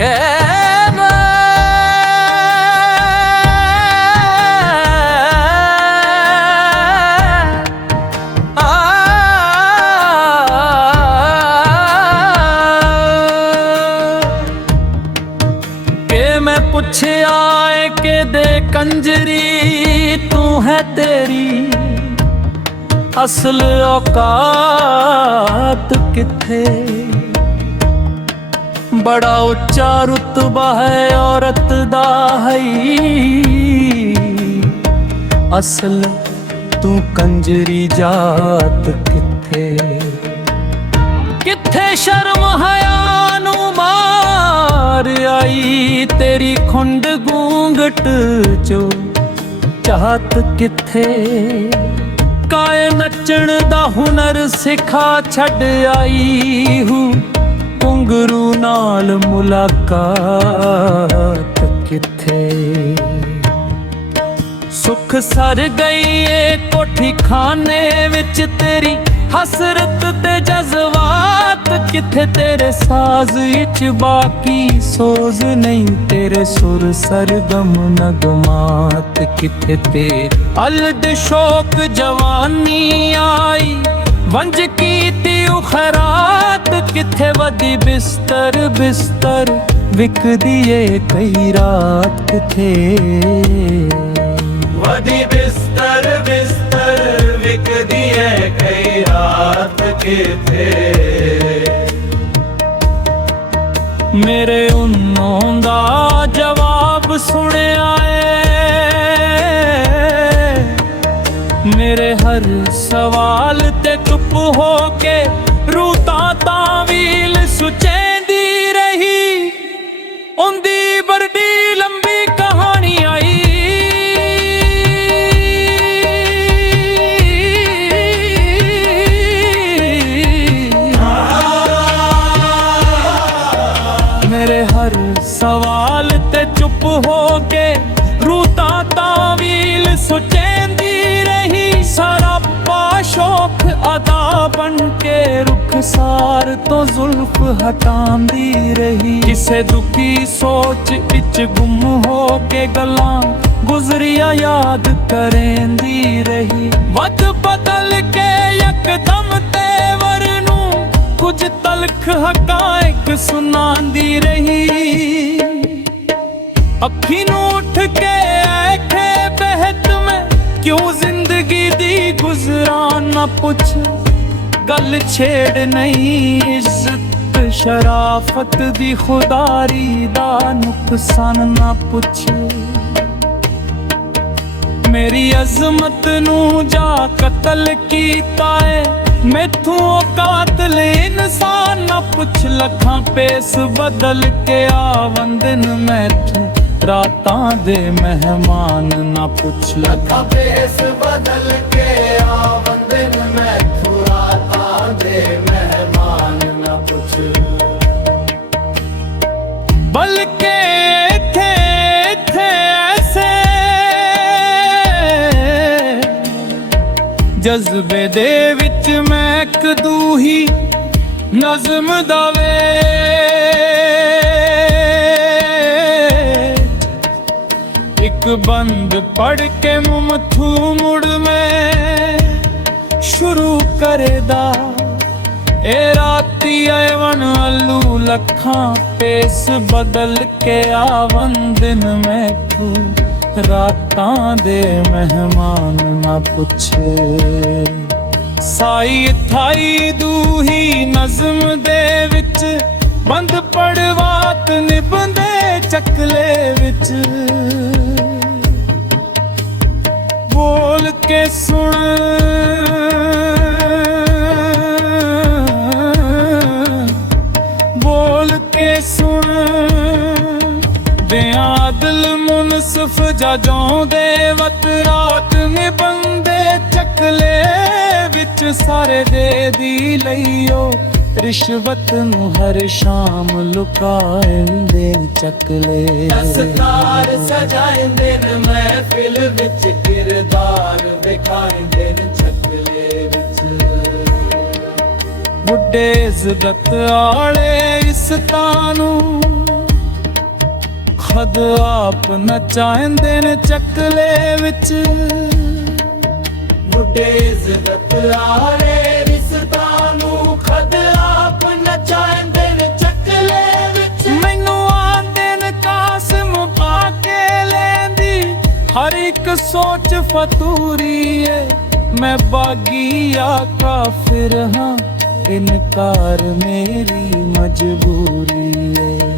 के मैं पुछया के दे कंजरी तू है तेरी असल औकात किथे। बड़ा उच्चा रुतबा है औरत दा है असल तू कंजरी जात किथे। किथे शर्म हया नू मार आई तेरी खुंड गूंगट चो चाहत किथे। काए नचण दा हुनर सिखा छड़ आई हूँ घुंघरू नाल मुलाकात किथे। सुख सर गई ए कोठी खाने विच तेरी हसरत ते जज्बात किथे। तेरे साज विच बाकी सोज नहीं तेरे सुर सरगम नगमात किथे। ते अलद शौक जवानी आई वंज कीती उखरात किथे। वदी बिस्तर बिस्तर विकदी ए कई रात किथे। वदी बिस्तर बिस्तर विकदी ए कई रात किथे। मेरे उन्हों दा जवाब सुनिया मेरे हर सवाल ते चुप हो के रूता तावील सुचेंदी रही। उंदी बड़ी लंबी कहानी आई मेरे हर सवाल ते चुप हो के रूता तावील सुचेंदी रही। सारा शौक अदा बन के रुखसार तो जुल्फ हटांदी रही। किसे दुखी सोच विच गुम हो के गलां गुजरिया याद करेंदी रही। वद बदल के यकदम तेवर नू कुछ तलख हकायक सुनांदी रही। अखी नू उठ के ऐखे बहत में क्यों जिंदगी दी गुजरान न पुछ। गल छेड़ नहीं इज्जत शराफत दी खुदारी दा नुकसान न पुछ। मेरी अजमत नू जा कतल कीता है मैथू कातिल इंसान न पुछ। लखां पेस बदल के आवंदन मैथू रातां दे मेहमान ना पुछ। लखां पेस बदल के आवंदन मैथू रातां दे मेहमान ना पुछ। बल्कि इत्थे इत्थे ऐसे जज्बे दे विच महकदू ही नज़म दावे। एक बंद पढ़ के मुमथू मुड़ में शुरू करेदा। ए राती आवन अल्लू लखां पेस बदल के आवन दिन मैथू रातां दे मेहमान ना पुछे। साई थाई दूही नज़म दे विच बंद पड़वात निबंदे चकले विच। बोल के सुन बोल के सुन बेआदल मुनसिफ जजों दे वत रात निबंदे चकले विच। सारे दे दी लईओ रिश्वत नू हर शाम लुकाएंदे चकले। दस्तार सजाएंदे महफिल विच किरदार दिखाएंदे चकले विच। बुढ़े इज्जत आले इस तानू ਖੁਦ ਆਪ ਨਚਾਉਂਦੇ ਨੇ ਚੱਕਲੇ ਵਿੱਚ। ਬੁੱਢੇ ਇੱਜ਼ਤ ਆਲੇ ਰਿਸ਼ਤਾ ਨੂੰ ਖੁਦ ਆਪ ਨਚਾਉਂਦੇ ਨੇ ਚੱਕਲੇ ਵਿੱਚ। ਮੈਨੂੰ ਆਂਦੇ ਨੇ ਕਾਸਮ ਪਾ ਕੇ ਲੈਂਦੀ ਹਰ ਇੱਕ ਸੋਚ ਫਤੂਰੀ ਏ। ਮੈਂ ਬਾਗੀ ਆ ਕਾਫਿਰ ਹਾਂ, ਇਨਕਾਰ ਮੇਰੀ ਮਜਬੂਰੀ ਏ।